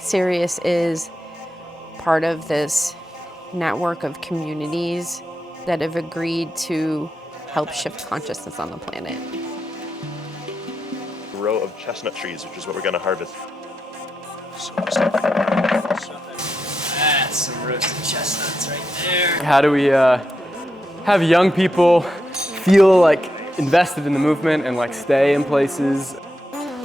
Sirius is part of this network of communities that have agreed to help shift consciousness on the planet. A row of chestnut trees, which is what we're going to harvest. That's some roasted chestnuts right there. How do we have young people feel like invested in the movement and like stay in places?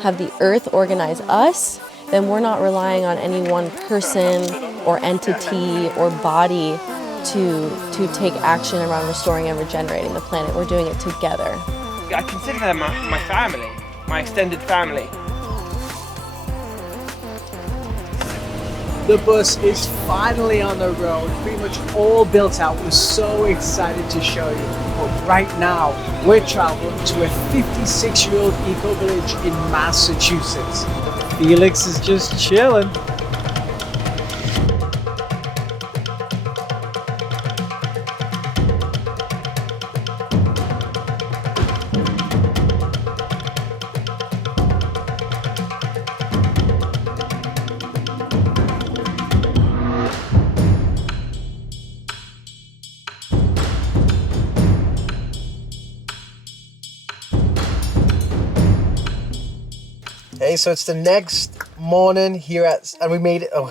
Have the earth organize us, then we're not relying on any one person or entity or body to take action around restoring and regenerating the planet. We're doing it together. I consider them my family, my extended family. The bus is finally on the road, pretty much all built out. We're so excited to show you. But right now, we're traveling to a 56-year-old eco-village in Massachusetts. Felix is just chilling. Hey, so it's the next morning here and we made it. Oh.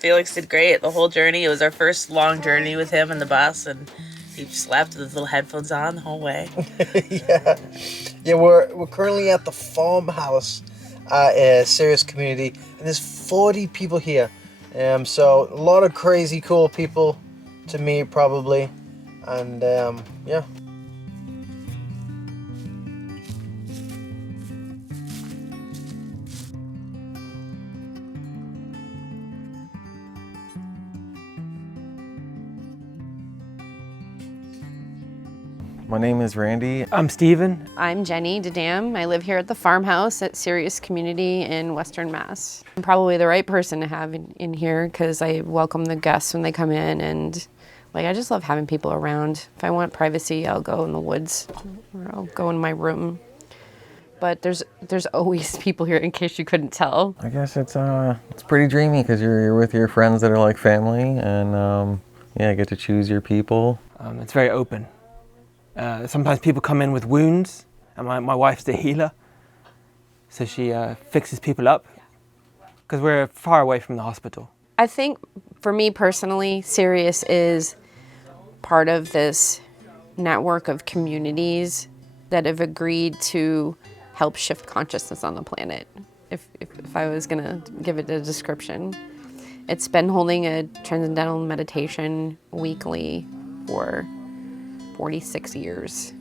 Felix did great the whole journey. It was our first long journey with him in the bus, and he slept with his little headphones on the whole way. Yeah, we're currently at the Farmhouse, Sirius Community, and there's 40 people here. So a lot of crazy cool people to meet probably, and yeah. My name is Randy. I'm Steven. I'm Jenny DeDam. I live here at the Farmhouse at Sirius Community in Western Mass. I'm probably the right person to have in here because I welcome the guests when they come in, and I just love having people around. If I want privacy, I'll go in the woods or I'll go in my room. But there's always people here in case you couldn't tell. I guess it's pretty dreamy because you're with your friends that are like family, and yeah, get to choose your people. It's very open. Sometimes people come in with wounds, and my wife's the healer, so she fixes people up because we're far away from the hospital. I think for me personally, Sirius is part of this network of communities that have agreed to help shift consciousness on the planet, if I was gonna give it a description. It's been holding a transcendental meditation weekly for 46 years,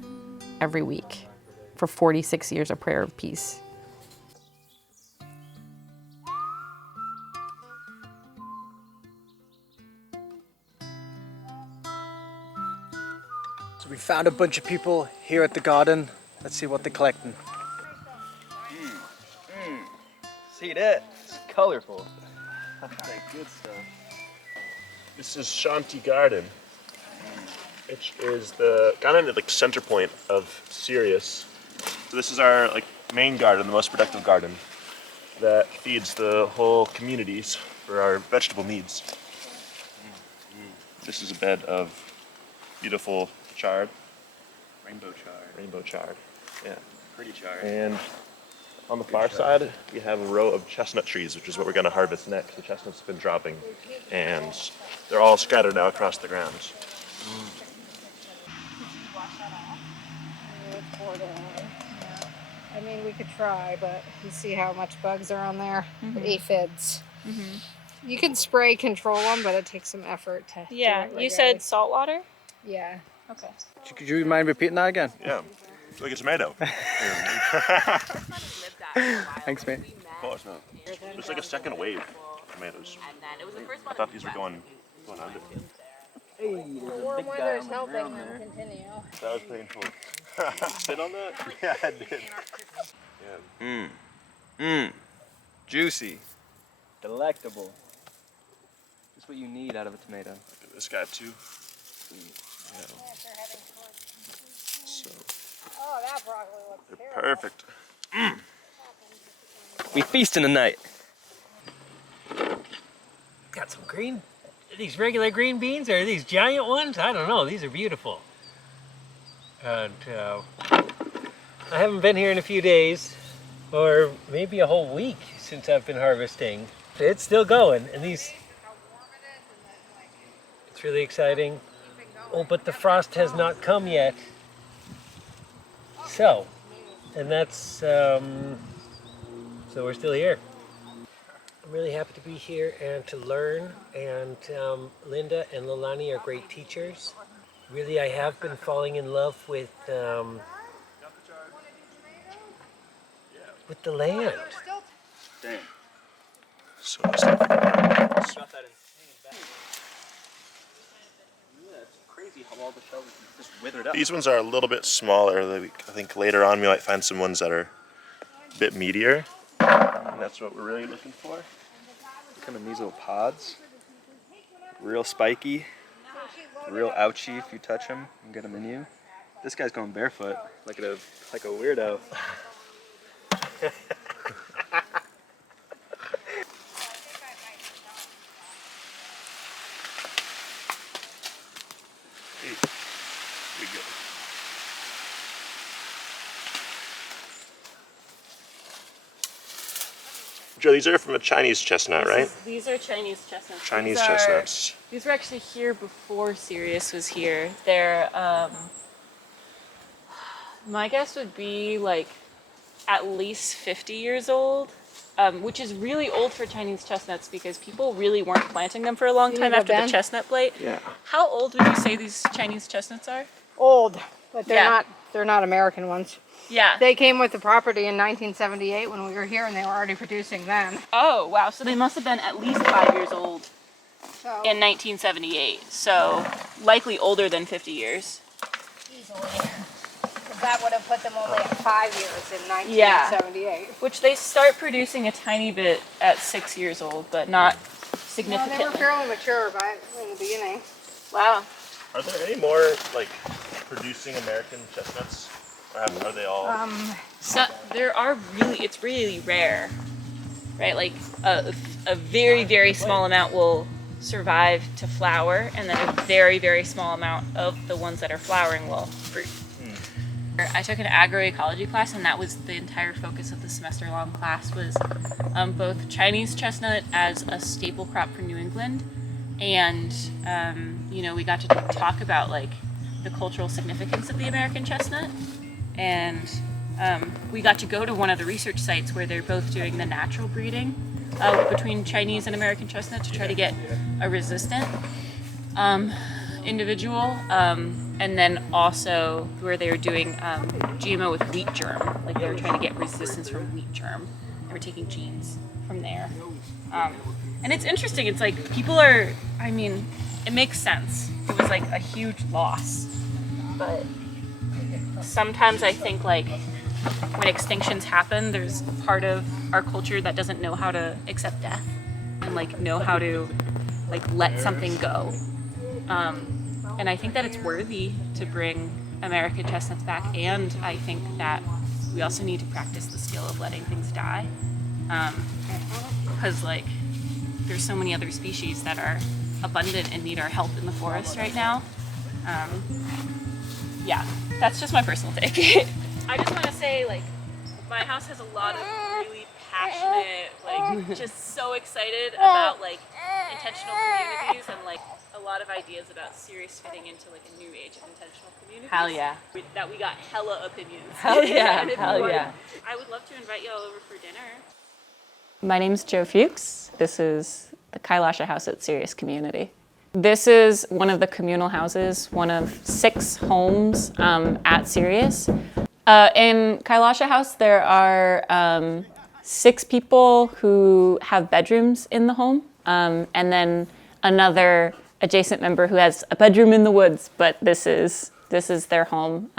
every week, for 46 years of prayer of peace. So we found a bunch of people here at the garden. Let's see what they're collecting. See that? It's colorful. Good stuff. This is Shanti Garden, which is the kind of like center point of Sirius. So this is our main garden, the most productive garden that feeds the whole communities for our vegetable needs. This is a bed of beautiful chard. Rainbow chard. Rainbow chard. Yeah. Pretty chard. And on the far side, we have a row of chestnut trees, which is what we're going to harvest next. The chestnuts have been dropping, and they're all scattered now across the ground. I mean, we could try, but you see how much bugs are on there? Aphids. You can spray control them, but it takes some effort to do it You said salt water? Yeah. Okay. Could you mind repeating that again? Yeah, it's like a tomato. Thanks, mate. Of course not. There's like a second wave of tomatoes. I thought these were going under. Warm weather is helping them continue. That was painful. Sit on that? Yeah, I did. Yeah. Juicy. Delectable. Just what you need out of a tomato. Look at this guy too. Yeah. So. Oh, that broccoli looks they're perfect. We feast in the night. got some green, are these regular green beans or are these giant ones? I don't know, these are beautiful. And I haven't been here in a few days, or maybe a whole week since I've been harvesting. It's still going, and these, it's really exciting. Oh, but the frost has not come yet. So, and that's, so we're still here. I'm really happy to be here and to learn, and Linda and Lilani are great teachers. Really, I have been falling in love with the land. Damn. So nice stuff. These ones are a little bit smaller. I think later on we might find some ones that are a bit meatier. And that's what we're really looking for. Kind of these little pods. Real spiky. Real ouchy if you touch them and get them in you. This guy's going barefoot like a weirdo. Joe, these are from a Chinese chestnut, right? These are Chinese chestnuts. Chinese chestnuts. These were actually here before Sirius was here. They're, my guess would be like at least 50 years old, which is really old for Chinese chestnuts because people really weren't planting them for a long time after the chestnut blight. Yeah. How old would you say these Chinese chestnuts are? Old, but they're not American ones. Yeah. They came with the property in 1978 when we were here, and they were already producing then. Oh, wow. So they must have been at least 5 years old in 1978. So likely older than 50 years. Easily. Because that would have put them only at 5 years in 1978. Yeah. Which they start producing a tiny bit at 6 years old, but not significantly. No, they were fairly mature in the beginning. Wow. Are there any more like producing American chestnuts? Are they all? So there are it's really rare, right? Like a very, very small amount will survive to flower, and then a very, very small amount of the ones that are flowering will fruit. I took an agroecology class, and that was the entire focus of the semester-long class was both Chinese chestnut as a staple crop for New England, and we got to talk about like the cultural significance of the American chestnut. And we got to go to one of the research sites where they're both doing the natural breeding between Chinese and American chestnut to try to get a resistant individual. And then also where they were doing GMO with wheat germ. Like they were trying to get resistance from wheat germ. They were taking genes from there. And it's interesting. It's like it makes sense. It was like a huge loss. But sometimes I think like when extinctions happen, there's part of our culture that doesn't know how to accept death and like know how to like let something go. And I think that it's worthy to bring American chestnuts back, and I think that we also need to practice the skill of letting things die. Because like there's so many other species that are abundant and need our help in the forest right now. Yeah, that's just my personal take. I just want to say, like, my house has a lot of really passionate, like, just so excited about, like, intentional communities and, like, a lot of ideas about Sirius fitting into, like, a new age of intentional communities. Hell yeah. That we got hella opinions. Hell yeah, hell yeah. I would love to invite y'all over for dinner. My name's Joe Fuchs. This is the Kyasha House at Sirius Community. This is one of the communal houses, one of 6 homes at Sirius. In Kyasha House, there are 6 people who have bedrooms in the home, and then another adjacent member who has a bedroom in the woods, but this is their home.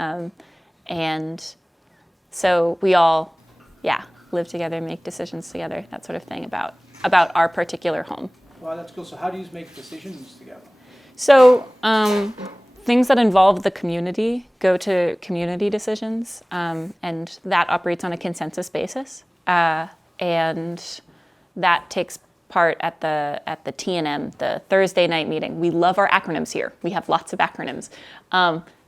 And so we all, live together, make decisions together, that sort of thing about our particular home. Wow, that's cool. So how do you make decisions together? So things that involve the community go to community decisions, and that operates on a consensus basis. And that takes part at the T&M, the Thursday night meeting. We love our acronyms here. We have lots of acronyms.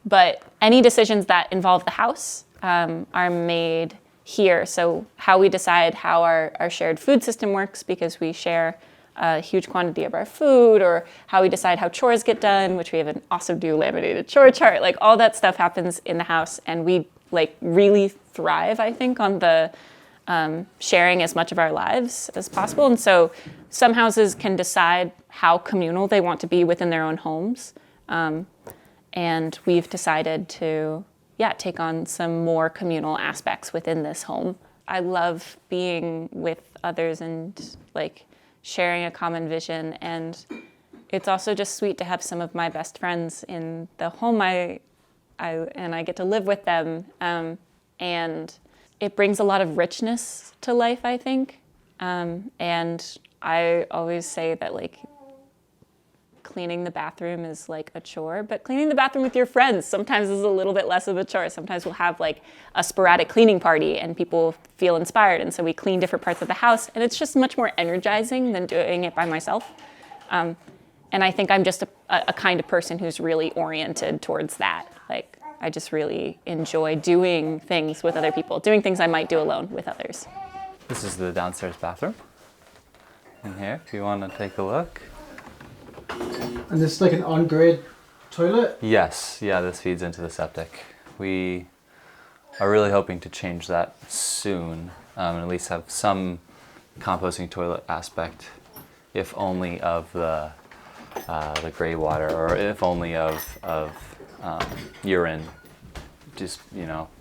But any decisions that involve the house are made here. So how we decide how our shared food system works, because we share a huge quantity of our food, or how we decide how chores get done, which we have an awesome new laminated chore chart. Like all that stuff happens in the house, and we like really thrive, I think, on the sharing as much of our lives as possible. And so some houses can decide how communal they want to be within their own homes. And we've decided to, take on some more communal aspects within this home. I love being with others and like sharing a common vision. And it's also just sweet to have some of my best friends in the home I get to live with them. And it brings a lot of richness to life, I think. And I always say that like cleaning the bathroom is like a chore, but cleaning the bathroom with your friends sometimes is a little bit less of a chore. Sometimes we'll have like a sporadic cleaning party and people feel inspired, and so we clean different parts of the house, and it's just much more energizing than doing it by myself. And I think I'm just a kind of person who's really oriented towards that. Like I just really enjoy doing things with other people, doing things I might do alone with others. This is the downstairs bathroom. In here, if you want to take a look. And this is like an on-grid toilet? Yes, yeah, this feeds into the septic. We are really hoping to change that soon, and at least have some composting toilet aspect, if only of the gray water, or if only of urine, just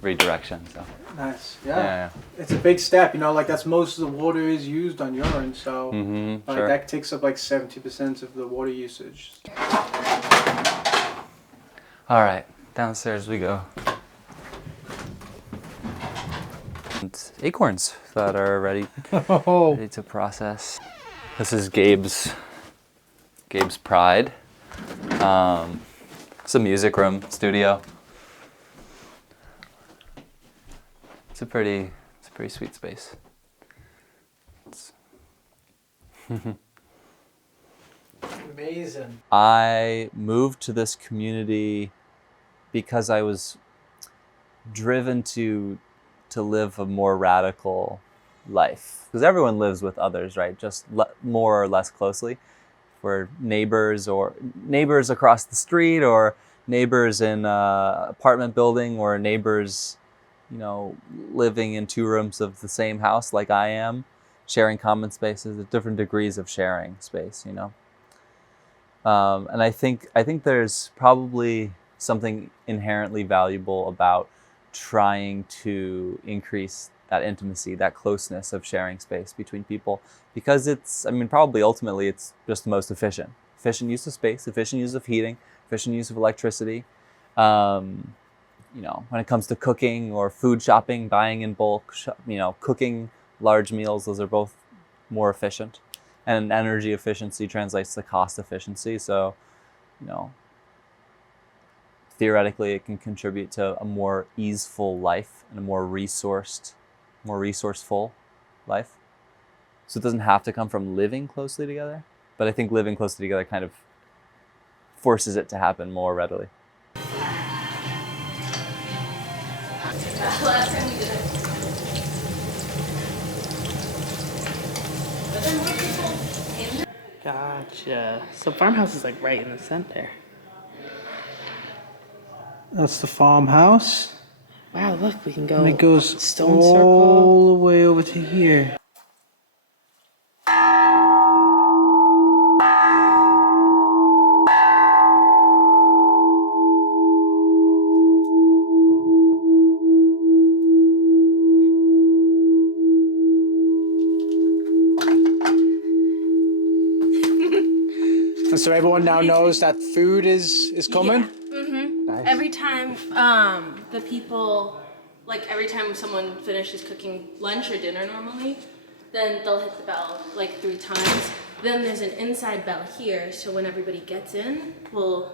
redirection. So. Nice. Yeah. It's a big step. Like that's most of the water is used on urine. So sure. That takes up like 70% of the water usage. All right, downstairs we go. And acorns that are ready to process. This is Gabe's pride. It's a music room, studio. It's a pretty sweet space. Amazing. I moved to this community because I was driven to live a more radical life. Because everyone lives with others, right? Just more or less closely. We're neighbors across the street, or neighbors in an apartment building, or neighbors living in 2 rooms of the same house like I am, sharing common spaces at different degrees of sharing space, And I think there's probably something inherently valuable about trying to increase that intimacy, that closeness of sharing space between people, because probably ultimately it's just the most efficient use of space, efficient use of heating, efficient use of electricity. When it comes to cooking or food shopping, buying in bulk, cooking large meals, those are both more efficient. And energy efficiency translates to cost efficiency. So, theoretically, it can contribute to a more easeful life and a more resourceful life. So it doesn't have to come from living closely together, but I think living closely together kind of forces it to happen more readily. Last time we did it. Gotcha. So Farmhouse is like right in the center. That's the farmhouse. Wow, look, we can go. And it goes stone all circle the way over to here. So everyone now knows that food is coming? Yeah. Mm-hmm. Nice. Every time the people, like every time someone finishes cooking lunch or dinner normally, then they'll hit the bell like 3 times. Then there's an inside bell here, so when everybody gets in, we'll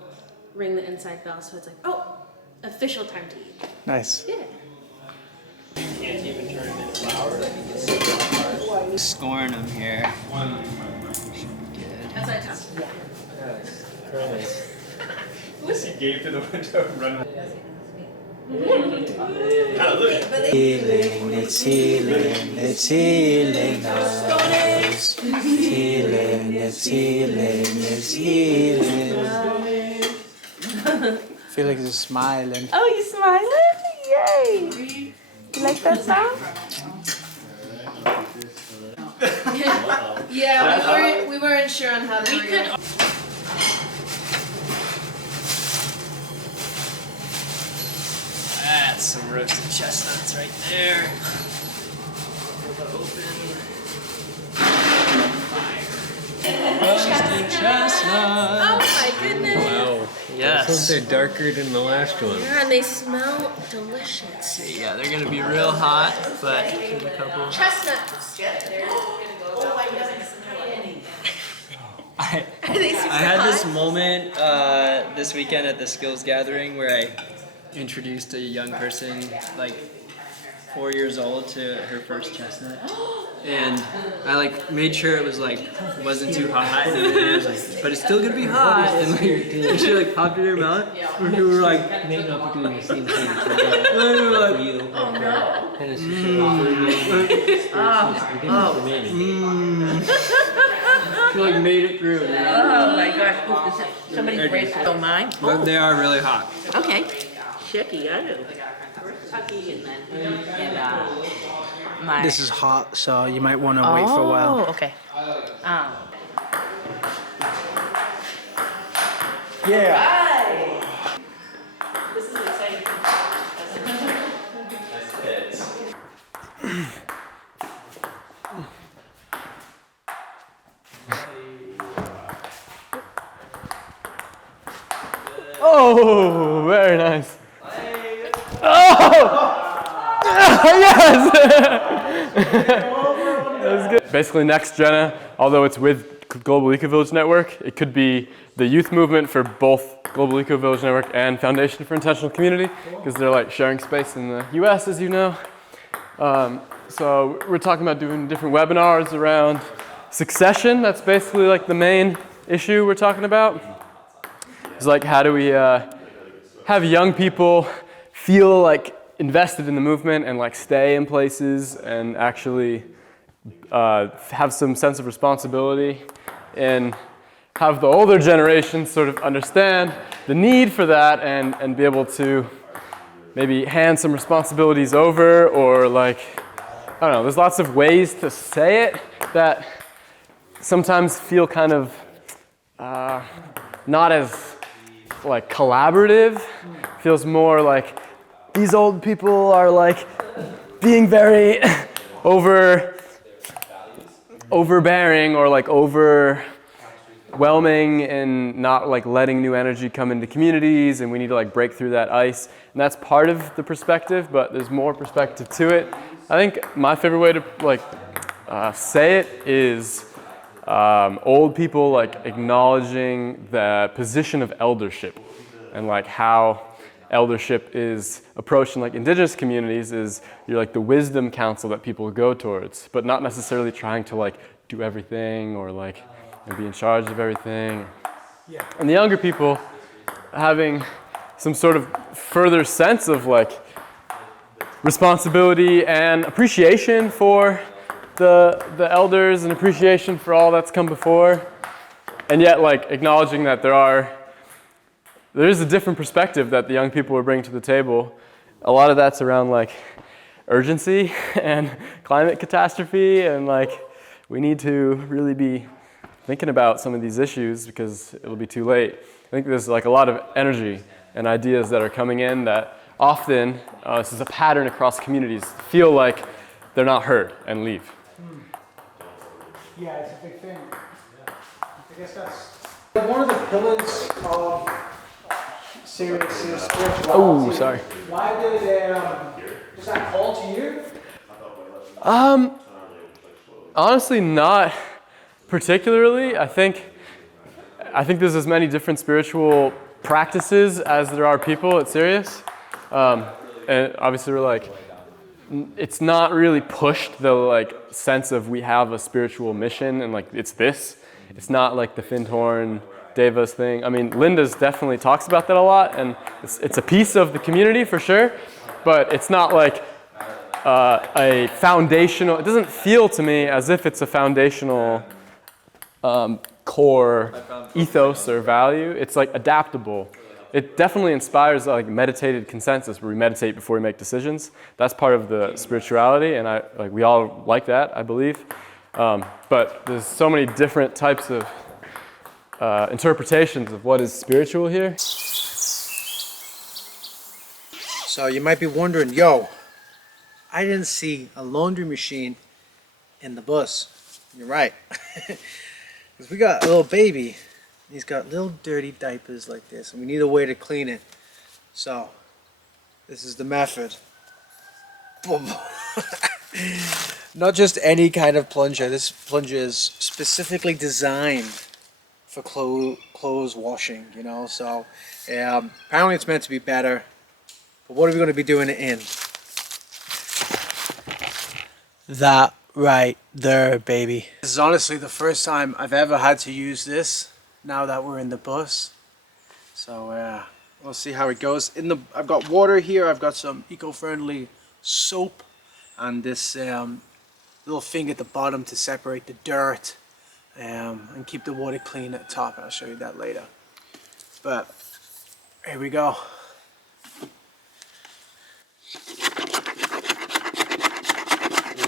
ring the inside bell, so it's like, oh, official time to eat. Nice. Yeah. You can't even turn it into flour, like you can see Scoring them here. He gave to the window and run. Healing, it's healing, it's healing us. Healing, it's healing, it's healing. Felix is smiling. Oh, you smiling? Yay! You like that song? Yeah, we weren't sure on how to read. That's some roasted chestnuts right there. Roasted chestnuts. Oh my goodness. Wow. Yes. Those ones are darker than the last one. Yeah, and they smell delicious. Yeah, they're gonna be real hot, but give a couple. Chestnuts. I had this moment this weekend at the skills gathering where I introduced a young person, like 4 years old, to her first chestnut, and I like made sure it was like wasn't too hot, and I was like, but it's still gonna be hot, and like and she like popped it in her mouth, and we were like, Maybe not doing the same thing for you. Oh no. And it's She like made it through. You know? Oh my gosh. Somebody breaks it on mine? But they are really hot. Okay. Chicky, I do. Tucky and my. This is hot, so you might want to wait for a while. Oh, okay. Yeah. This is exciting. Oh, very nice. Oh! Yes! That was good. Basically, Next Genna, although it's with Global Ecovillage Network, it could be the youth movement for both Global Ecovillage Network and Foundation for Intentional Community, because they're like sharing space in the US, as you know. So we're talking about doing different webinars around succession. That's basically like the main issue we're talking about. It's like, how do we have young people feel like invested in the movement and like stay in places and actually have some sense of responsibility, and have the older generation sort of understand the need for that and be able to maybe hand some responsibilities over, or like, I don't know, there's lots of ways to say it that sometimes feel kind of not as like collaborative. Feels more like these old people are like being very overbearing or like overwhelming and not like letting new energy come into communities, and we need to like break through that ice. And that's part of the perspective, but there's more perspective to it. I think my favorite way to like say it is old people like acknowledging the position of eldership, and like how eldership is approached in like indigenous communities is you're like the wisdom council that people go towards, but not necessarily trying to like do everything or like be in charge of everything. Yeah. And the younger people having some sort of further sense of like responsibility and appreciation for the elders and appreciation for all that's come before, and yet like acknowledging that there is a different perspective that the young people are bringing to the table. A lot of that's around like urgency and climate catastrophe, and like we need to really be thinking about some of these issues because it'll be too late. I think there's like a lot of energy and ideas that are coming in that often, this is a pattern across communities, feel like they're not heard and leave. Yeah, it's a big thing. I guess that's one of the pillars of Sirius spirituality. Oh, sorry. Why did was that called to you? Honestly, not particularly. I think there's as many different spiritual practices as there are people at Sirius. And obviously we're like it's not really pushed the like sense of we have a spiritual mission and like it's this. It's not like the Findhorn Devas thing. I mean, Linda's definitely talks about that a lot, and it's a piece of the community for sure, but it's not like a foundational, it doesn't feel to me as if it's a foundational core ethos or value. It's like adaptable. It definitely inspires like meditated consensus where we meditate before we make decisions. That's part of the spirituality, and we all like that, I believe. But there's so many different types of interpretations of what is spiritual here. So you might be wondering, yo, I didn't see a laundry machine in the bus. You're right. Because we got a little baby. He's got little dirty diapers like this, and we need a way to clean it. So, this is the method. Boom. Not just any kind of plunger. This plunger is specifically designed for clothes washing, you know. So, apparently it's meant to be better. But what are we going to be doing it in? That right there, baby. This is honestly the first time I've ever had to use this now that we're in the bus. So we'll see how it goes. I've got water here, I've got some eco-friendly soap, and this little thing at the bottom to separate the dirt and keep the water clean at the top. I'll show you that later. But here we go.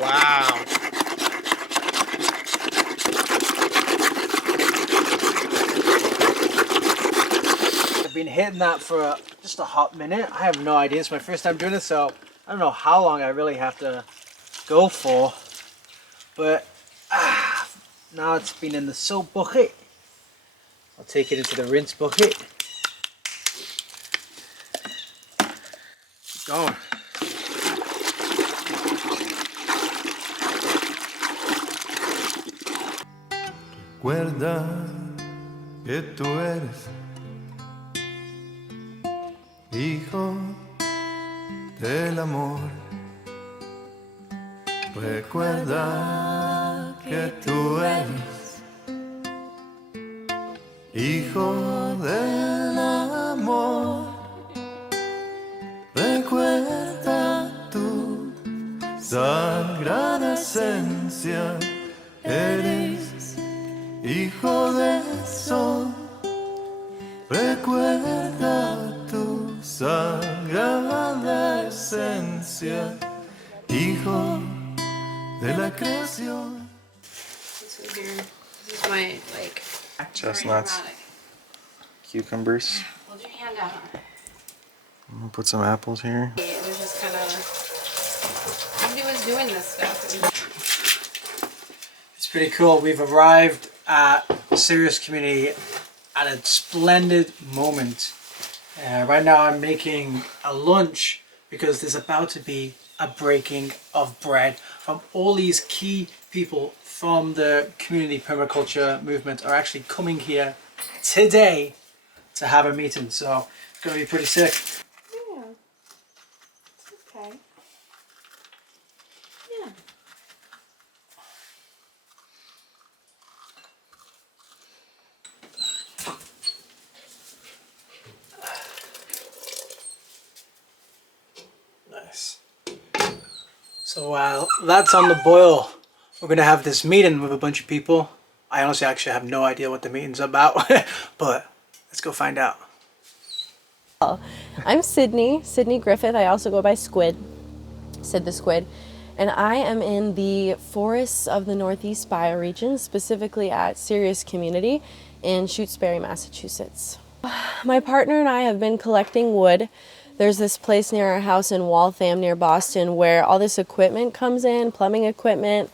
Wow. I've been hitting that for just a hot minute. I have no idea. It's my first time doing it, so I don't know how long I really have to go for. But now it's been in the soap bucket. I'll take it into the rinse bucket. Keep going. Recuerda que tú eres hijo del amor. Recuerda que tú eres hijo del amor. Recuerda tu sagrada esencia. Eres hijo del sol, recuerda tu sagrada esencia, hijo de la creación. This is my Chestnuts, cucumbers. Hold your hand out. I'm gonna put some apples here. It was just kind of, nobody was doing this stuff. It's pretty cool. We've arrived at Sirius Community at a splendid moment. Right now I'm making a lunch because there's about to be a breaking of bread from all these key people from the community permaculture movement are actually coming here today to have a meeting. So it's going to be pretty sick. Yeah, it's okay. Yeah. Nice. So while that's on the boil, we're going to have this meeting with a bunch of people. I honestly actually have no idea what the meeting's about, but let's go find out. I'm Sydney Griffith. I also go by Squid, Sid the Squid. And I am in the forests of the Northeast Biore region, specifically at Sirius Community in Shutesbury, Massachusetts. My partner and I have been collecting wood. There's this place near our house in Waltham near Boston where all this equipment comes in, plumbing equipment,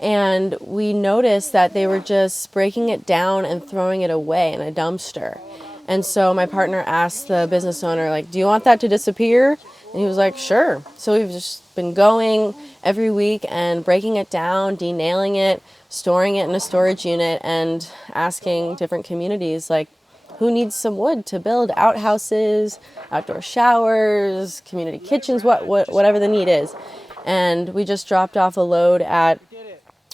and we noticed that they were just breaking it down and throwing it away in a dumpster. And so my partner asked the business owner, like, do you want that to disappear? And he was like, sure. So we've just been going every week and breaking it down, denailing it, storing it in a storage unit, and asking different communities, like, who needs some wood to build outhouses, outdoor showers, community kitchens, whatever the need is. And we just dropped off a load at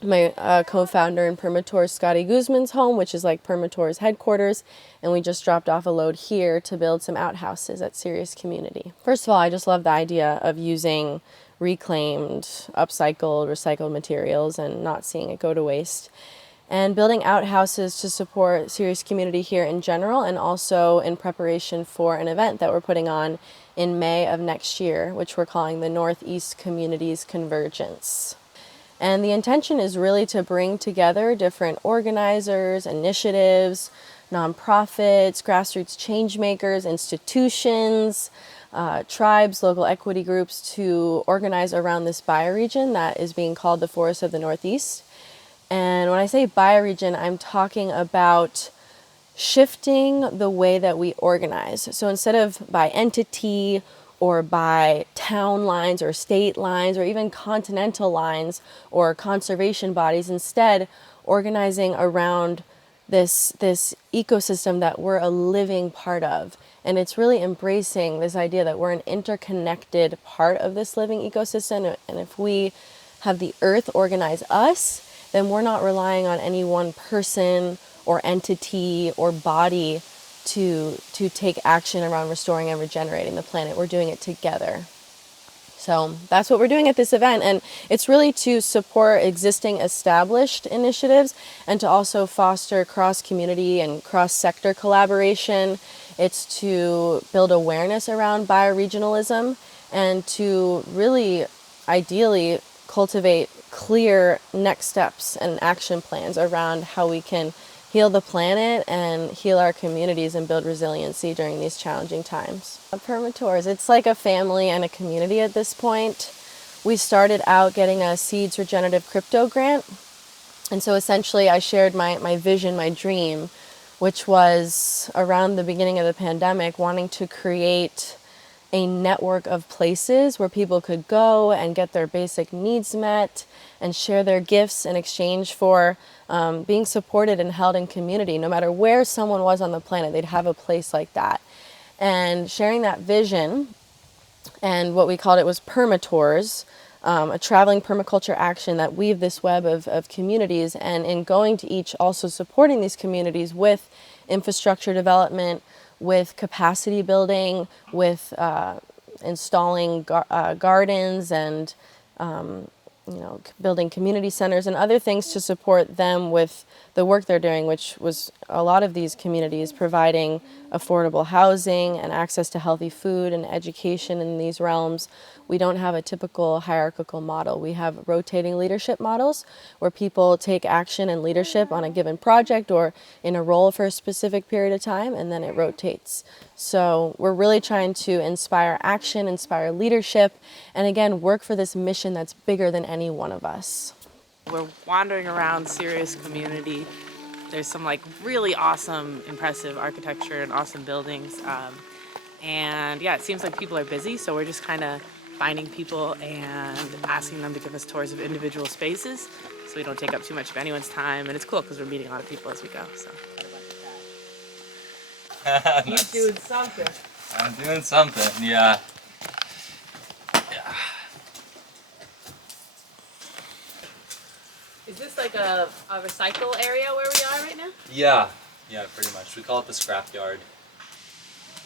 my co-founder and Permator Scotty Guzman's home, which is like Permator's headquarters, and we just dropped off a load here to build some outhouses at Sirius Community. First of all, I just love the idea of using reclaimed, upcycled, recycled materials and not seeing it go to waste. And building outhouses to support Sirius Community here in general, and also in preparation for an event that we're putting on in May of next year, which we're calling the Northeast Communities Convergence. And the intention is really to bring together different organizers, initiatives, nonprofits, grassroots change makers, institutions, tribes, local equity groups to organize around this bioregion that is being called the Forest of the Northeast. And when I say bioregion, I'm talking about shifting the way that we organize. So instead of by entity or by town lines or state lines or even continental lines or conservation bodies, instead organizing around this ecosystem that we're a living part of. And it's really embracing this idea that we're an interconnected part of this living ecosystem. And if we have the earth organize us, then we're not relying on any one person or entity or body to take action around restoring and regenerating the planet. We're doing it together. So that's what we're doing at this event, and it's really to support existing established initiatives and to also foster cross-community and cross-sector collaboration. It's to build awareness around bioregionalism and to really, ideally, cultivate clear next steps and action plans around how we can heal the planet and heal our communities and build resiliency during these challenging times. Permators, it's like a family and a community at this point. We started out getting a Seeds Regenerative Crypto grant. And so essentially I shared my vision, my dream, which was around the beginning of the pandemic, wanting to create a network of places where people could go and get their basic needs met and share their gifts in exchange for being supported and held in community. No matter where someone was on the planet, they'd have a place like that. And sharing that vision, and what we called it was Permatours, a traveling permaculture action that weave this web of communities, and in going to each also supporting these communities with infrastructure development, with capacity building, with installing gardens and building community centers and other things to support them with the work they're doing, which was a lot of these communities providing affordable housing and access to healthy food and education in these realms. We don't have a typical hierarchical model. We have rotating leadership models where people take action and leadership on a given project or in a role for a specific period of time, and then it rotates. So we're really trying to inspire action, inspire leadership, and again, work for this mission that's bigger than any one of us. We're wandering around Sirius Community. There's some like really awesome, impressive architecture and awesome buildings. And yeah, it seems like people are busy, so we're just kind of finding people and asking them to give us tours of individual spaces so we don't take up too much of anyone's time. And it's cool because we're meeting a lot of people as we go. So. Nice. You're doing something. I'm doing something, yeah. Is this like a recycle area where we are right now? Yeah, pretty much. We call it the scrapyard.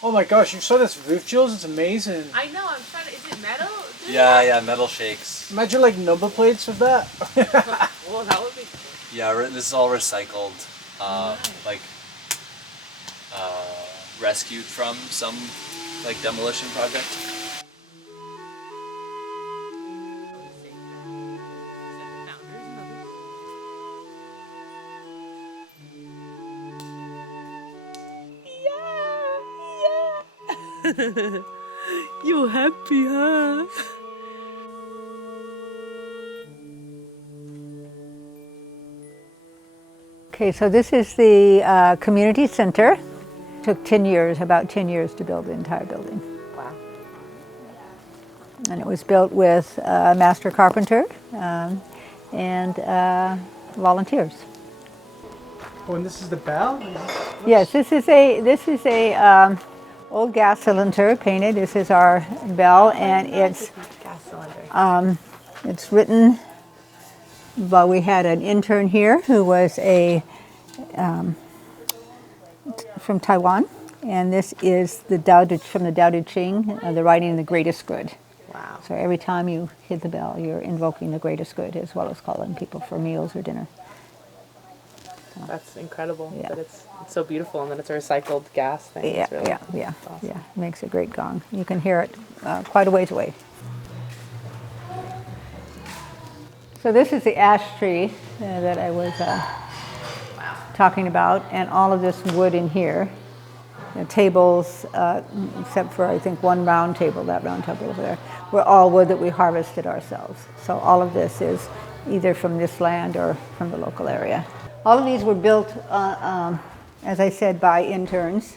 Oh my gosh, you saw this roof, Jules? It's amazing. I know, I'm trying to, is it metal? Yeah, metal shakes. Imagine like number plates with that. Well, that would be cool. Yeah, this is all recycled, rescued from some demolition project. You happy, huh? Okay, so this is the community center. Took 10 years, about 10 years to build the entire building. Wow. And it was built with a master carpenter and volunteers. Oh, and this is the bell? Yes, this is a old gas cylinder painted. This is our bell, and it's It's written, but we had an intern here who was from Taiwan, and this is the from the Tao Te Ching, the writing the greatest good. Wow. So every time you hit the bell, you're invoking the greatest good as well as calling people for meals or dinner. That's incredible. Yeah. That it's so beautiful, and then it's a recycled gas thing. Yeah, It's really, yeah. awesome. It makes a great gong. You can hear it quite a ways away. So this is the ash tree that I was talking about, and all of this wood in here. The tables, except for I think one round table, that round table over there, were all wood that we harvested ourselves. So all of this is either from this land or from the local area. All of these were built, as I said, by interns,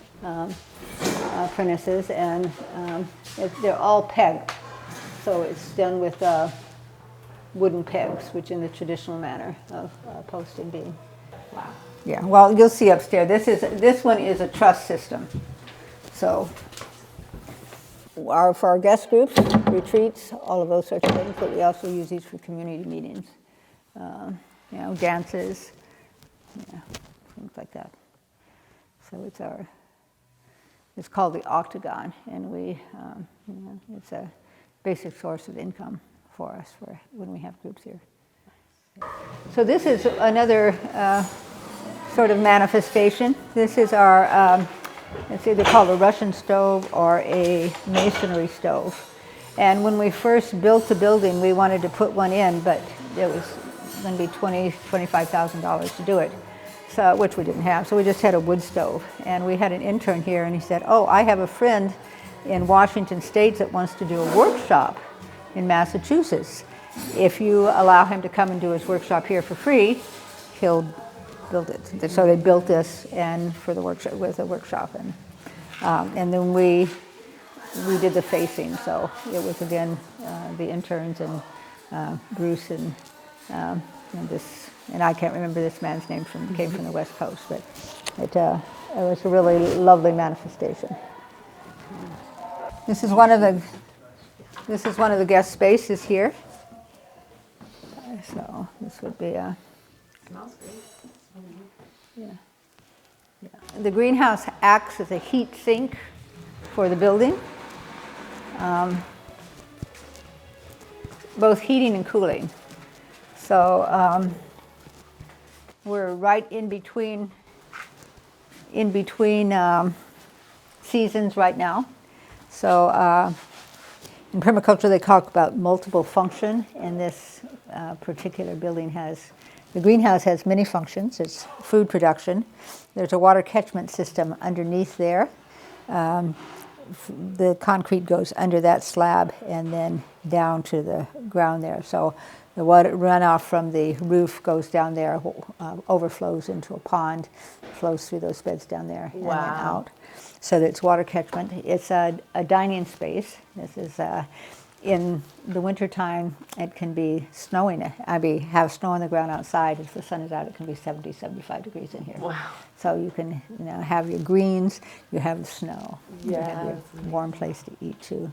apprentices, and they're all pegged. So it's done with wooden pegs, which in the traditional manner of posting beam. Wow. Yeah, well, you'll see upstairs. This one is a truss system. So for our guest groups, retreats, all of those sorts of things, but we also use these for community meetings. Dances, things like that. So it's called the octagon, and it's a basic source of income for us for when we have groups here. So this is another sort of manifestation. This is our, it's either called a Russian stove or a masonry stove. And when we first built the building, we wanted to put one in, but it was going to be $25,000 to do it, so, which we didn't have. So we just had a wood stove. And we had an intern here, and he said, oh, I have a friend in Washington State that wants to do a workshop in Massachusetts. If you allow him to come and do his workshop here for free, he'll build it. So they built this and for the workshop with a workshop, and then we did the facing. So it was again the interns and Bruce and I can't remember this man's name came from the West Coast, but it was a really lovely manifestation. This is one of the guest spaces here. So this would be a. Yeah. The greenhouse acts as a heat sink for the building, both heating and cooling. So we're right in between seasons right now. So in permaculture, they talk about multiple function, and this particular building the greenhouse has many functions. It's food production. There's a water catchment system underneath there. The concrete goes under that slab and then down to the ground there. So the water runoff from the roof goes down there, overflows into a pond, flows through those beds down there and then out. So it's water catchment. It's a dining space. This is in the wintertime, it can be snowing. Have snow on the ground outside. If the sun is out, it can be 70, 75 degrees in here. Wow. So you can have your greens, you have the snow. You have your warm place to eat too.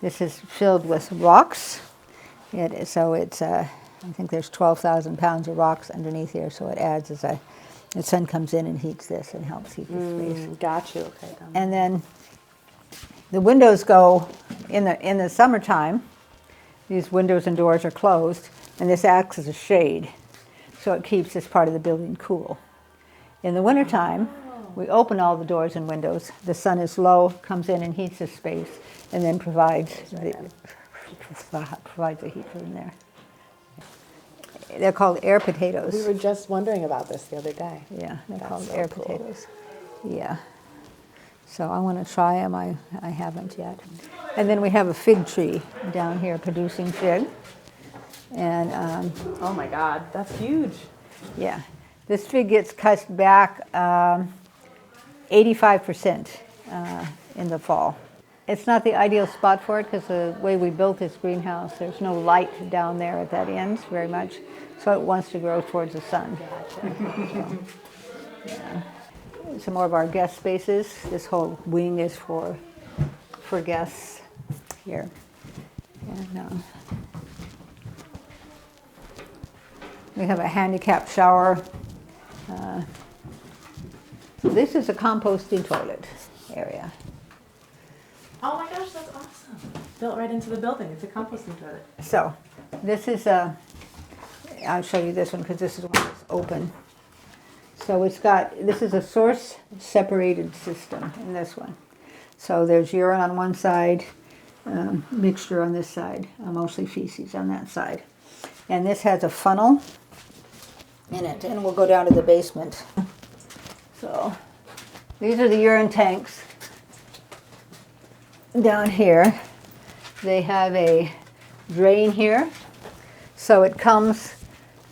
This is filled with rocks. So it's, I think there's 12,000 pounds of rocks underneath here, so it adds as the sun comes in and heats this and helps heat the space. Got you, okay. And then the windows go, in the summertime, these windows and doors are closed, and this acts as a shade, so it keeps this part of the building cool. In the wintertime, we open all the doors and windows, the sun is low, comes in and heats the space, and then provides the heat from there. They're called air potatoes. We were just wondering about this the other day. Yeah, they're called air potatoes. Yeah. So I want to try them. I haven't yet. And then we have a fig tree down here producing fig. And oh my God, that's huge. Yeah, this fig gets cut back 85% in the fall. It's not the ideal spot for it because the way we built this greenhouse, there's no light down there at that end very much, so it wants to grow towards the sun. So, yeah. Some more of our guest spaces. This whole wing is for guests here. And We have a handicap shower. So this is a composting toilet area. Oh my gosh, that's awesome. Built right into the building. It's a composting toilet. So this is I'll show you this one because this is one that's open. So this is a source separated system in this one. So there's urine on one side, mixture on this side, mostly feces on that side. And this has a funnel in it, and we'll go down to the basement. So these are the urine tanks down here. They have a drain here. So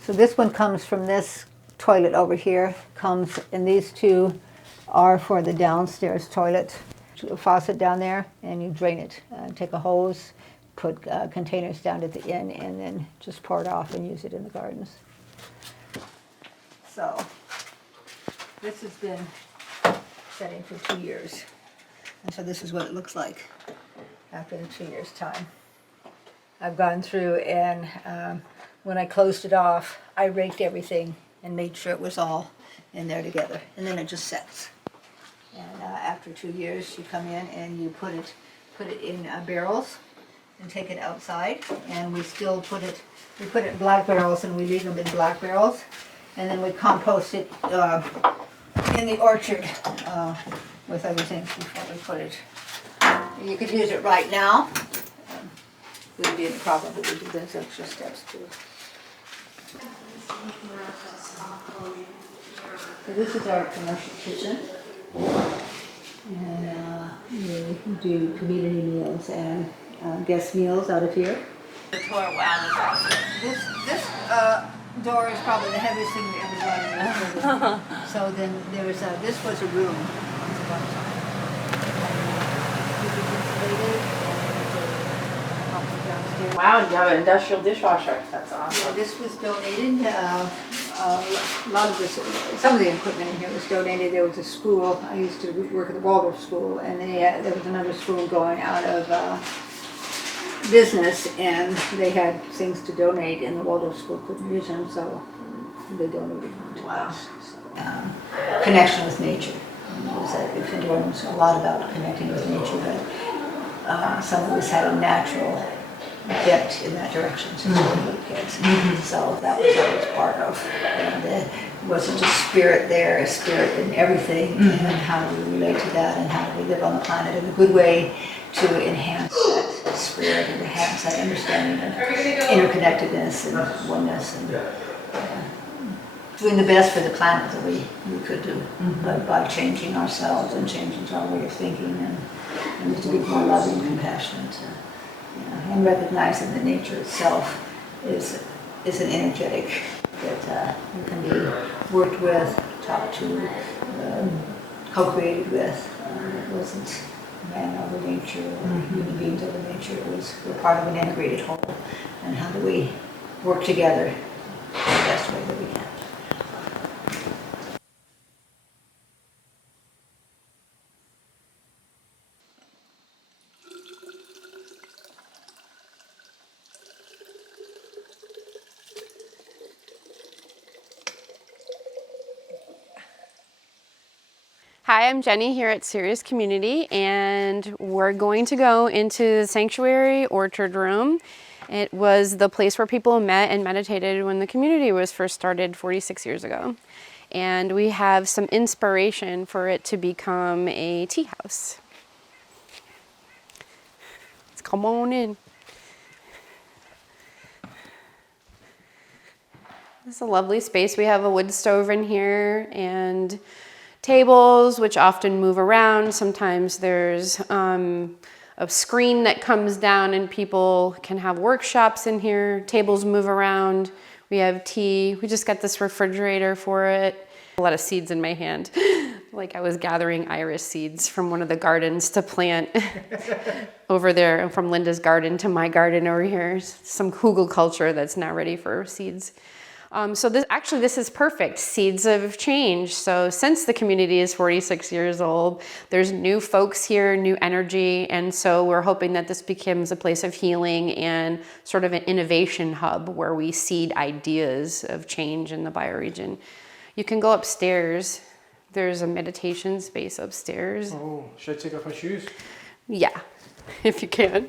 this one comes from this toilet over here, and these two are for the downstairs toilet. A faucet down there, and you drain it. Take a hose, put containers down at the end, and then just pour it off and use it in the gardens. So this has been setting for 2 years. And so this is what it looks like after the 2 years' time. I've gone through and when I closed it off, I raked everything and made sure it was all in there together. And then it just sets. And after 2 years, you come in and you put it in barrels and take it outside. And we still put it in black barrels, and we leave them in black barrels. And then we compost it in the orchard with everything before we put it. You could use it right now. Wouldn't be any problem, but we do those extra steps too. So this is our commercial kitchen. And we do community meals and guest meals out of here. The tour, wow, This door is probably the heaviest thing we ever got in this building. So then there was this was a room once upon a time. Wow, you have an industrial dishwasher. That's awesome. Yeah, this was donated. Some of the equipment in here was donated. There was a school. I used to work at the Waldorf School, and there was another school going out of business, and they had things to donate, and the Waldorf School couldn't use them, so they donated them to us. So, connection with nature. If it was a lot about connecting with nature, but some of us had a natural bent in that direction since we were little kids. So that was always part of. And it wasn't just spirit there, a spirit in everything, and how do we relate to that, and how do we live on the planet in a good way to enhance that spirit and enhance that understanding of interconnectedness and oneness, and doing the best for the planet that we could do by changing ourselves and changing our way of thinking, and to be more loving and compassionate. And recognizing that nature itself is an energetic that can be worked with, talked to, co-created with. It wasn't man over nature or human beings over nature. We're part of an integrated whole. And how do we work together in the best way that we can? Hi, I'm Jenny here at Sirius Community, and we're going to go into the sanctuary orchard room. It was the place where people met and meditated when the community was first started 46 years ago. And we have some inspiration for it to become a tea house. Let's come on in. This is a lovely space. We have a wood stove in here and tables, which often move around. Sometimes there's a screen that comes down and people can have workshops in here. Tables move around. We have tea. We just got this refrigerator for it. A lot of seeds in my hand. Like I was gathering iris seeds from one of the gardens to plant over there, from Linda's garden to my garden over here. Some hugelkultur that's now ready for seeds. So this is perfect, seeds of change. So since the community is 46 years old, there's new folks here, new energy. And so we're hoping that this becomes a place of healing and sort of an innovation hub where we seed ideas of change in the Biore region. You can go upstairs. There's a meditation space upstairs. Oh, should I take off my shoes? Yeah, if you can.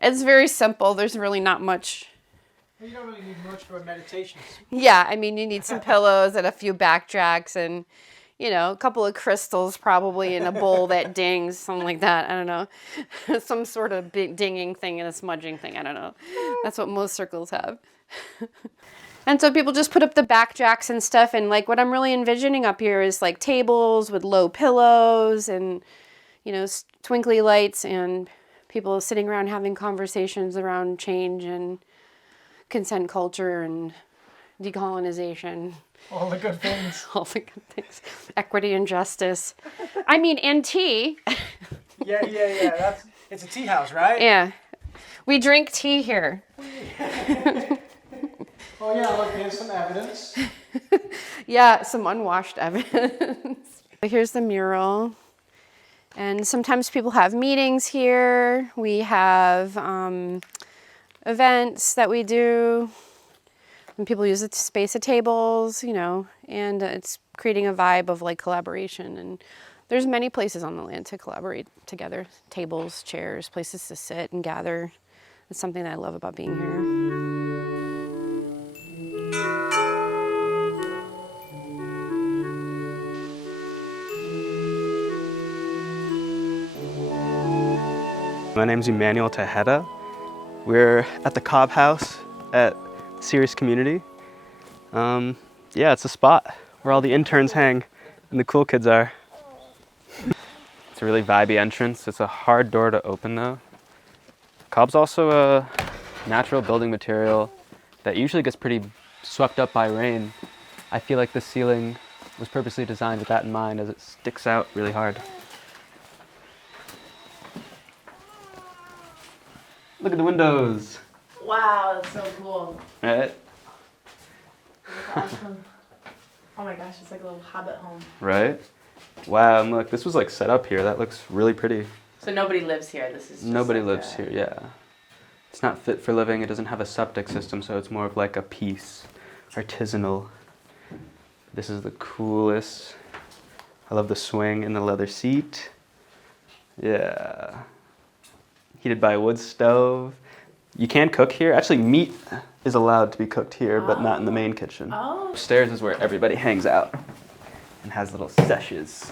It's very simple. There's really not much. You don't really need much for a meditation. Yeah, I mean, you need some pillows and a few backjacks and, you know, a couple of crystals probably in a bowl that dings, something like that. I don't know. Some sort of big dinging thing and a smudging thing. I don't know. That's what most circles have. And so people just put up the backjacks and stuff. And like what I'm really envisioning up here is like tables with low pillows and, you know, twinkly lights and people sitting around having conversations around change and consent culture and decolonization. All the good things. All the good things. Equity and justice. I mean, and tea. Yeah. It's a tea house, right? Yeah. We drink tea here. Oh yeah, look, here's some evidence. Yeah, some unwashed evidence. Here's the mural. And sometimes people have meetings here. We have events that we do. And people use the space at tables, you know, and it's creating a vibe of like collaboration. And there's many places on the land to collaborate together. Tables, chairs, places to sit and gather. It's something that I love about being here. My name's Emmanuel Tejeda. We're at the Cob House at Sirius Community. Yeah, it's a spot where all the interns hang and the cool kids are. It's a really vibey entrance. It's a hard door to open though. Cob's also a natural building material that usually gets pretty swept up by rain. I feel like the ceiling was purposely designed with that in mind as it sticks out really hard. Look at the windows. Wow, that's so cool. Right? That's awesome. Oh my gosh, it's like a little hobbit home. Right? Wow, and look, this was like set up here. That looks really pretty. So nobody lives here. This is just Nobody like lives here, yeah. It's not fit for living. It doesn't have a septic system, so it's more of like a piece, artisanal. This is the coolest. I love the swing and the leather seat. Yeah. Heated by a wood stove. You can cook here. Actually, meat is allowed to be cooked here, but not in the main kitchen. Oh. Upstairs is where everybody hangs out and has little sessions.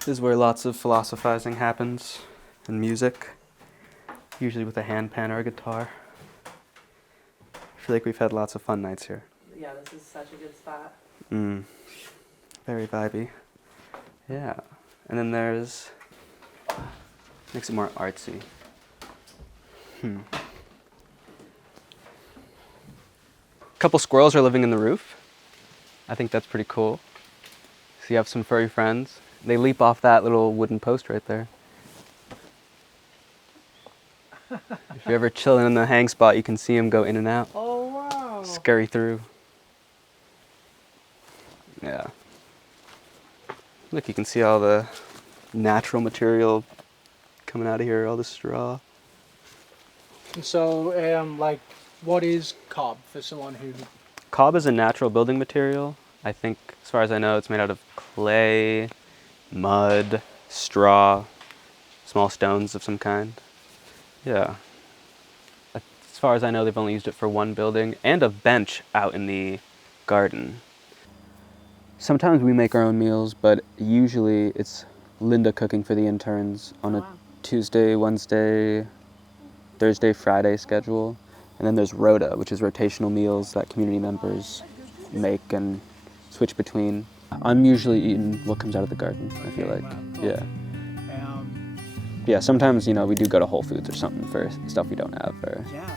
This is where lots of philosophizing happens and music, usually with a handpan or a guitar. I feel like we've had lots of fun nights here. Yeah, this is such a good spot. Very vibey. Yeah. And then there's, makes it more artsy. A couple squirrels are living in the roof. I think that's pretty cool. So you have some furry friends. They leap off that little wooden post right there. If you're ever chilling in the hang spot, you can see them go in and out. Oh wow. Scurry through. Yeah. Look, you can see all the natural material coming out of here, all the straw. And so, like, what is cob for someone who... Cob is a natural building material. I think, as far as I know, it's made out of clay, mud, straw, small stones of some kind. Yeah. As far as I know, they've only used it for one building and a bench out in the garden. Sometimes we make our own meals, but usually it's Linda cooking for the interns on a Tuesday, Wednesday, Thursday, Friday schedule. And then there's Rota, which is rotational meals that community members make and switch between. I'm usually eating what comes out of the garden, I feel like. Yeah. Yeah, sometimes, you know, we do go to Whole Foods or something for stuff we don't have. Or... Yeah.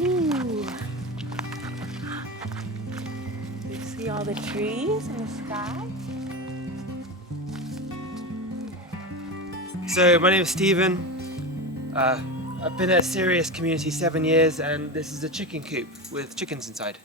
Ooh. You see all the trees in the sky? So my name is Stephen. I've been at Sirius Community 7 years, and this is a chicken coop with chickens inside.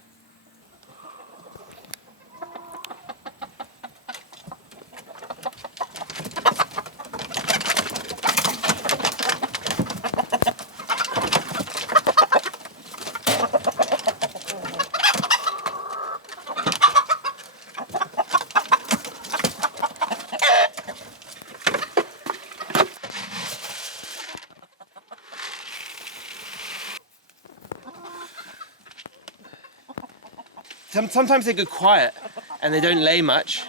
Sometimes they go quiet and they don't lay much,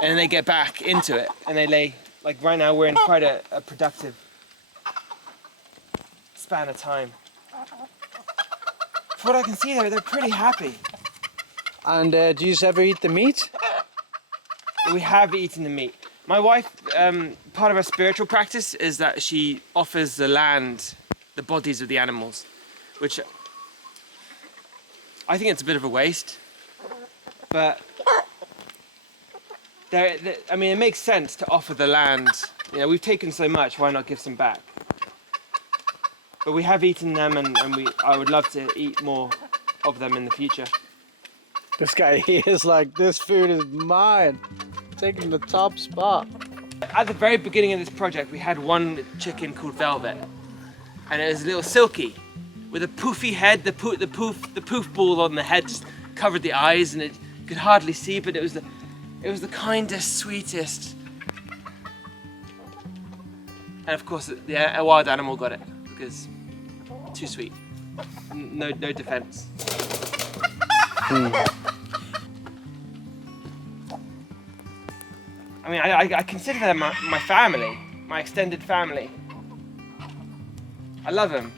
and then they get back into it and they lay. Like right now we're in quite a productive span of time. From what I can see, they're pretty happy. And do you ever eat the meat? We have eaten the meat. My wife, part of her spiritual practice is that she offers the land, the bodies of the animals, which I think it's a bit of a waste. But I mean, it makes sense to offer the land. You know, we've taken so much, why not give some back? But we have eaten them, and I would love to eat more of them in the future. This guy here is like, this food is mine, taking the top spot. At the very beginning of this project, we had one chicken called Velvet, and it was a little silky, with a poofy head. The poof ball on the head just covered the eyes, and it could hardly see, but it was the kindest, sweetest. And of course, a wild animal got it because too sweet. No defense. I mean, I consider them my family, my extended family. I love them.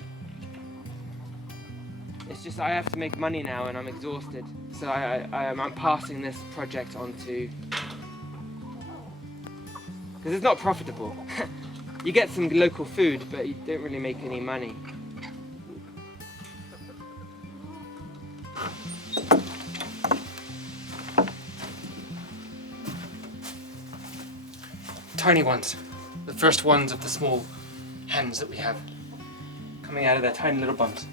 It's just I have to make money now and I'm exhausted. So I'm passing this project on to... Because it's not profitable. You get some local food, but you don't really make any money. Tiny ones. The first ones of the small hens that we have. Coming out of their tiny little bums.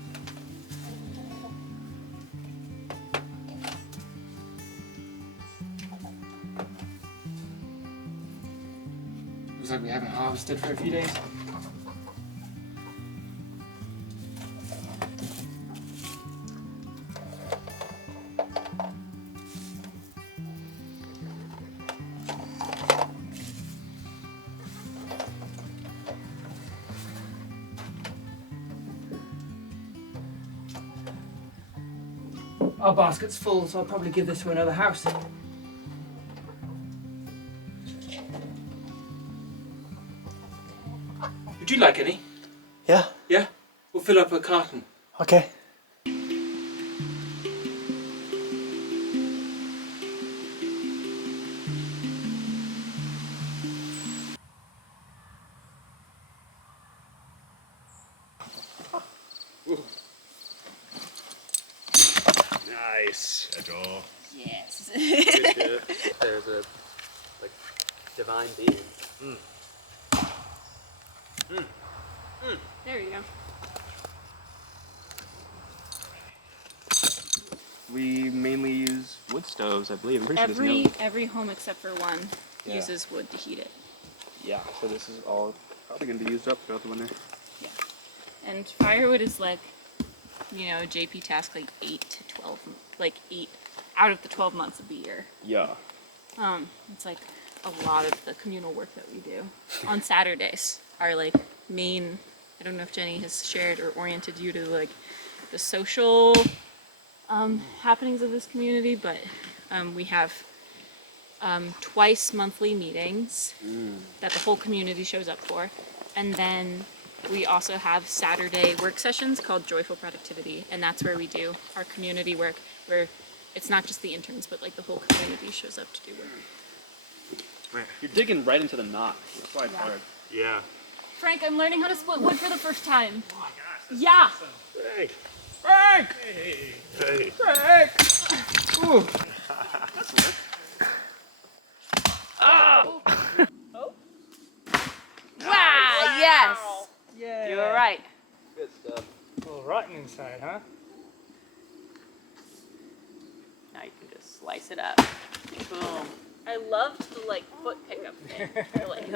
Looks like we haven't harvested for a few days. Our basket's full, so I'll probably give this to another house. Would you like any? Yeah. Yeah? We'll fill up a carton. Okay. Nice. Yes. There's a divine being. There you go. We mainly use wood stoves, I believe. I'm pretty sure there's no... Every home except for one Yeah. uses wood to heat it. Yeah, so this is all probably going to be used up throughout the winter. Yeah. And firewood is like, you know, JP task like 8 to 12, like 8 out of the 12 months of the year. Yeah. It's like a lot of the communal work that we do. On Saturdays are like main, I don't know if Jenny has shared or oriented you to like the social happenings of this community, but we have twice monthly meetings that the whole community shows up for. And then we also have Saturday work sessions called Joyful Productivity, and that's where we do our community work, where it's not just the interns, but like the whole community shows up to do work. You're digging right into the knot. That's why it's hard. Yeah. Frank, I'm learning how to split wood for the first time. Oh my gosh. Yeah. Frank. Frank! Hey. Frank! Ooh. That's work. Oh! Oh! Wow! rotten inside, huh? Now you can just slice it up. Boom. I loved the like foot pickup thing. For, like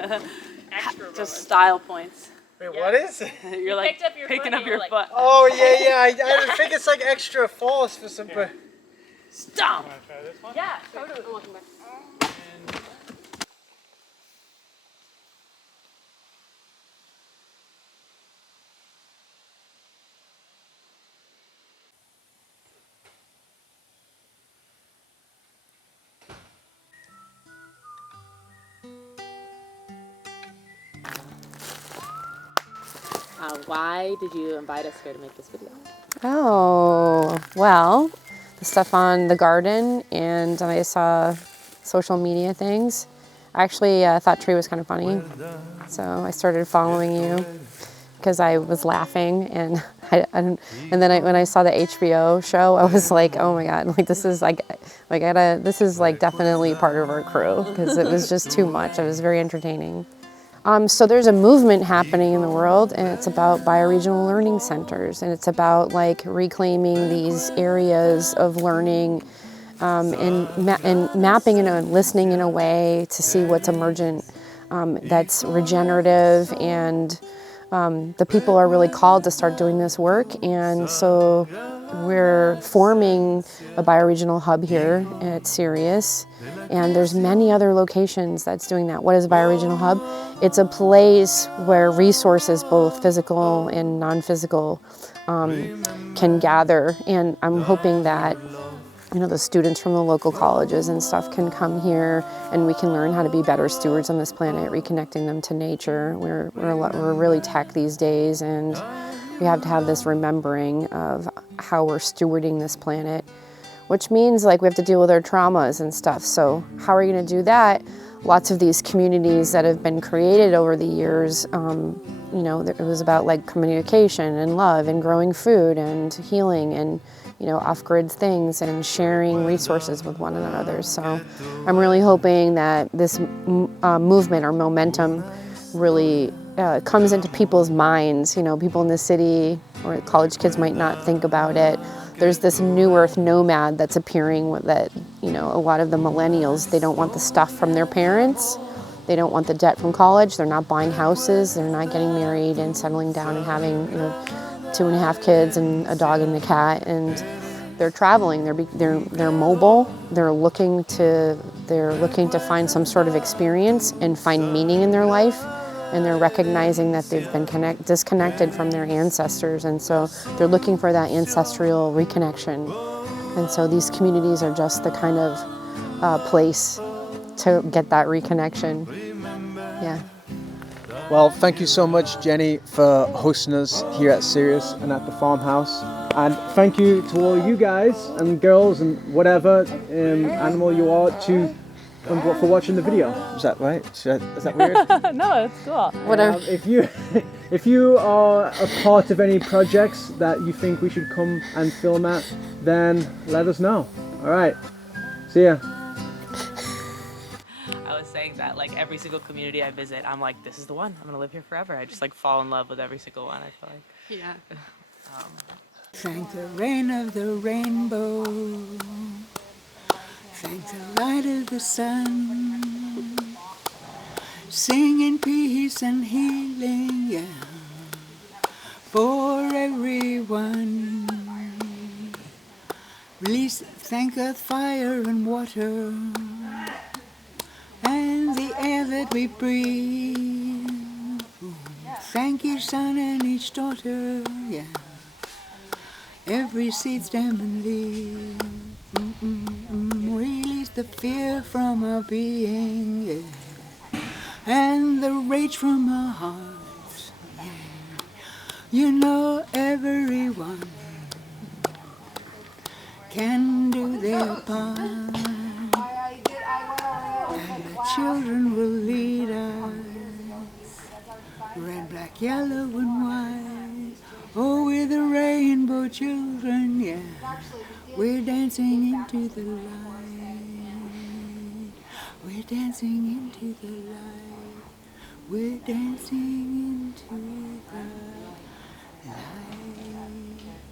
extra Just style points. Wait, what is it? You're like picking up your foot. Oh, yeah. I think it's like extra force for some. Yeah. Stomp! Wanna try this one? Yeah, totally. Why did you invite us here to make this video? Oh, well, the stuff on the garden, and I saw social media things. I actually thought Tree was kind of funny, so I started following you because I was laughing, and then when I saw the HBO show, I was like, oh my god, like this is this is like definitely part of our crew because it was just too much. It was very entertaining. So there's a movement happening in the world, and it's about bioregional learning centers, and it's about like reclaiming these areas of learning and mapping and listening in a way to see what's emergent that's regenerative, and the people are really called to start doing this work, and so we're forming a bioregional hub here at Sirius, and there's many other locations that's doing that. What is a bioregional hub? It's a place where resources, both physical and non-physical, can gather, and I'm hoping that the students from the local colleges and stuff can come here, and we can learn how to be better stewards on this planet, reconnecting them to nature. We're really tech these days, and we have to have this remembering of how we're stewarding this planet, which means like we have to deal with our traumas and stuff. So how are we going to do that? Lots of these communities that have been created over the years, it was about like communication and love and growing food and healing and off-grid things and sharing resources with one another. So I'm really hoping that this movement or momentum really comes into people's minds. People in the city or college kids might not think about it. There's this new earth nomad that's appearing that, a lot of the millennials, they don't want the stuff from their parents. They don't want the debt from college. They're not buying houses. They're not getting married and settling down and having, 2.5 kids and a dog and a cat. And they're traveling. They're mobile. They're looking to find some sort of experience and find meaning in their life. And they're recognizing that they've been disconnected from their ancestors, and so they're looking for that ancestral reconnection. And so these communities are just the kind of place to get that reconnection. Yeah. Well, thank you so much, Jenny, for hosting us here at Sirius and at the Farmhouse. And thank you to all you guys and girls and whatever animal you are for watching the video. Is that right? Is that weird? No, it's cool. Whatever. If you are a part of any projects that you think we should come and film at, then let us know. All right. See ya. I was saying that like every single community I visit, I'm like, this is the one. I'm gonna live here forever. I just like fall in love with every single one. I feel like. Yeah. Thank the rain of the rainbow. Thank the light of the sun, singing peace and healing, yeah, for everyone. Release, thank earth, fire and water, and the air that we breathe. Thank each son and each daughter, yeah, every seed, stem and leaf. Release the fear from our being, yeah, and the rage from our hearts. Yeah. Everyone can do their part, and the children will lead us, red, black, yellow and white. Oh, we're the rainbow children, yeah. We're dancing into the light. We're dancing into the light. We're dancing into the light.